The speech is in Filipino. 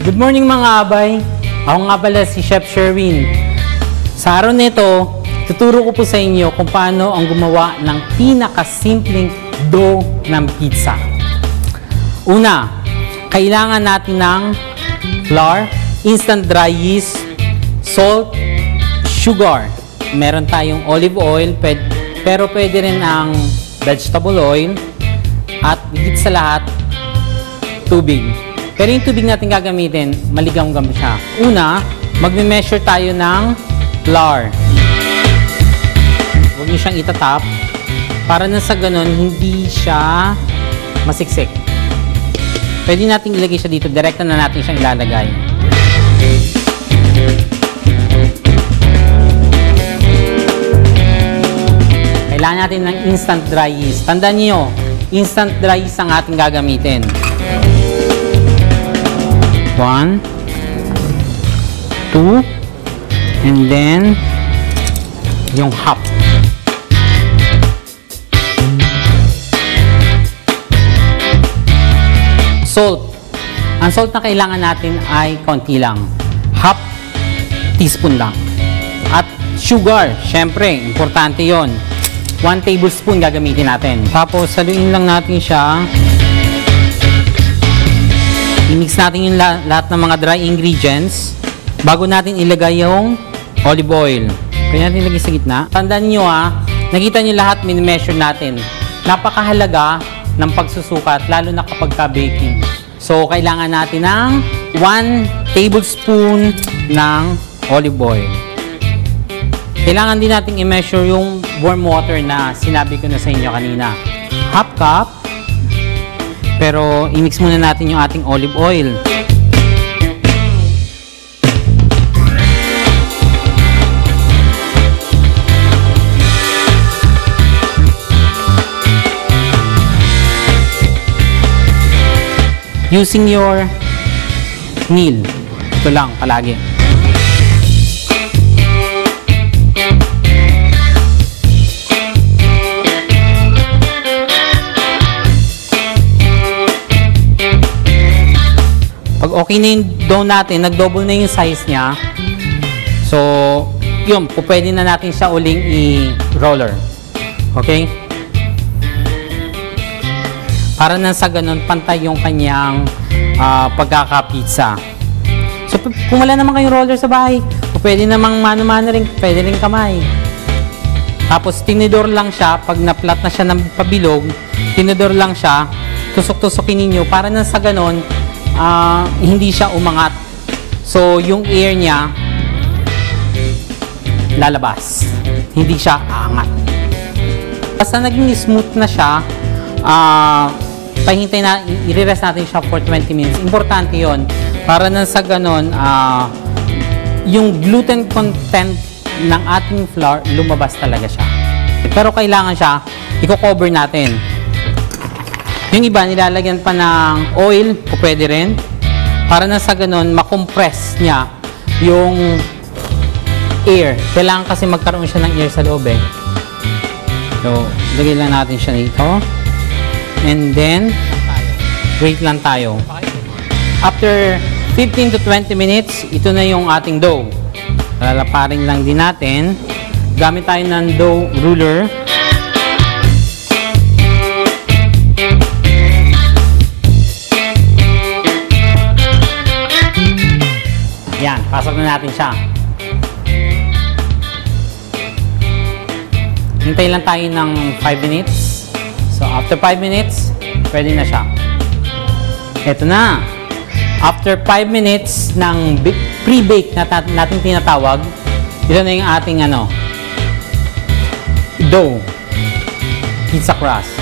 Good morning mga abay! Ako nga pala si Chef Sherwin. Sa araw nito, tuturo ko po sa inyo kung paano ang gumawa ng pinakasimpleng dough ng pizza. Una, kailangan natin ng flour, instant dry yeast, salt, sugar. Meron tayong olive oil, pero pwede rin ang vegetable oil, at higit sa lahat, tubig. Pero yung tubig natin gagamitin, maligamgam siya. Una, magme-measure tayo ng flour. Huwag niyo siyang itatap para na sa ganun, hindi siya masiksik. Pwede natin ilagay siya dito, direkta na natin siyang ilalagay. Kailangan natin ng instant dry yeast. Tandaan niyo, instant dry yeast ang ating gagamitin. 1, 2, and then yung half. Salt. Ang salt na kailangan natin ay konti lang. Half teaspoon lang. At sugar, syempre, importante yon. 1 tablespoon gagamitin natin. Tapos, saluin lang natin siya. I-mix natin yung lahat ng mga dry ingredients bago natin ilagay yung olive oil. Pwede natin ilagay sa gitna. Tandaan nyo nakita nyo lahat min-measure natin. Napakahalaga ng pagsusukat, lalo na kapag ka-baking. So, kailangan natin ng 1 tablespoon ng olive oil. Kailangan din natin i-measure yung warm water na sinabi ko na sa inyo kanina. Half cup. Pero, i-mix muna natin yung ating olive oil. Using your meal. Ito lang, palagi. Pag okay na yung dough natin, nag-double na yung size niya. So, yun, pwede na natin siya uling i-roller. Okay? Para na sa ganun, pantay yung kanyang pagkaka-pizza. So, kung wala naman kayong roller sa bahay, pwede namang mano-mano rin, pwede rin kamay. Tapos, tinidor lang siya. Pag na-flat na siya ng pabilog, tinidor lang siya, tusok-tusokin ninyo para na sa ganun, hindi siya umangat. So, yung air niya lalabas. Hindi siya aangat. Basta naging smooth na siya, pahintay na, i-rest natin siya for 20 minutes. Importante yon para na sa ganon, yung gluten content ng ating flour, lumabas talaga siya. Pero kailangan siya, i-cover natin. Yung iba, nilalagyan pa ng oil, o pwede rin, para na sa ganon, makompress niya yung air. Kailangan kasi magkaroon siya ng air sa loob eh. So, lagay lang natin siya dito. And then, wait lang tayo. After 15 to 20 minutes, ito na yung ating dough. Lalaparin lang din natin. Gamit tayo ng dough ruler. Yan, pasok na natin siya. Hintay lang tayo ng 5 minutes. So, after 5 minutes, pwede na siya. Ito na. After 5 minutes ng pre-bake na natin tinatawag, ito na yung ating dough. Pizza crust.